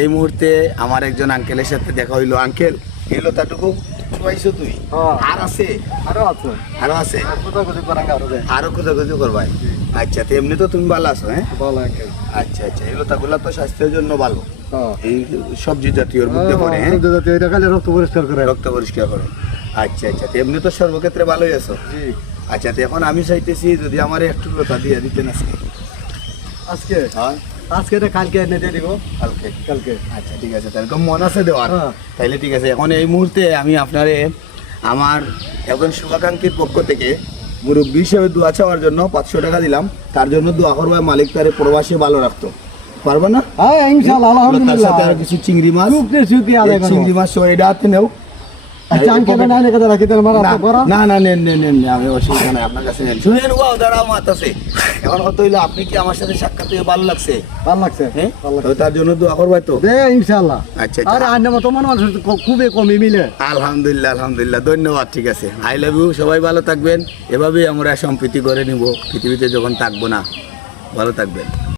এই মুহূর্তে আমার একজন আঙ্কেলের সাথে দেখা হইল। আঙ্কেল এই লতাটুকু পাইছো তুই? হ্যাঁ। আর আছে? আরও আছে। আরও আছে? আরও খোঁজাখুঁজি করবাই? আচ্ছা তো এমনি তো তুমি ভালো আছো হ্যাঁ? ভালো আঙ্কেল আচ্ছা আচ্ছা এই লতাগুলা তো স্বাস্থ্যের জন্য ভালো। হ্যাঁ। এই সবজি জাতীয়র মধ্যে পড়ে হ্যাঁ? সবজি জাতীয় এটা খালি রক্ত পরিষ্কার করে। রক্ত পরিষ্কার করে। আচ্ছা আচ্ছা তো এমনি তো সর্বক্ষেত্রে ভালোই আছো? জি। আচ্ছা তো এখন আমি চাইতেছি যদি আমার একটু লতা দিয়ে দিতেন আজকে। আজকে? হ্যাঁ। আজকে এটা কালকে এনে দিয়ে দিব। কালকে কালকে। আচ্ছা ঠিক আছে তাহলে মন আছে দেওয়ার। হ্যাঁ। তাইলে ঠিক আছে এখন এই মুহূর্তে আমি আপনারে আমার একজন শুভাকাঙ্ক্ষীর পক্ষ থেকে মুরব্বী হিসেবে দোয়া চাওয়ার জন্য পাঁচশো টাকা দিলাম। তার জন্য দোয়া করব মালিক তারে প্রবাসী ভালো রাখতো। পারবে না? হ্যাঁ ইনশাআল্লাহ তার সাথে আর কিছু চিংড়ি মাছ। চিংড়ি মাছ সহ এটা হাতে নেও। আপনি কি আমার সাথে সাক্ষাৎ ভালো লাগছে? ভালো লাগছে ভালো তো তার জন্য দোয়া করবাই তো। দে ইনশাআল্লাহ। আচ্ছা আচ্ছা। খুবই কমই মিলে। আলহামদুলিল্লাহ আলহামদুলিল্লাহ ধন্যবাদ ঠিক আছে। আই লাভ ইউ সবাই ভালো থাকবেন। এভাবেই আমরা সম্প্রীতি করে নিব। পৃথিবীতে যখন থাকব না ভালো থাকবেন।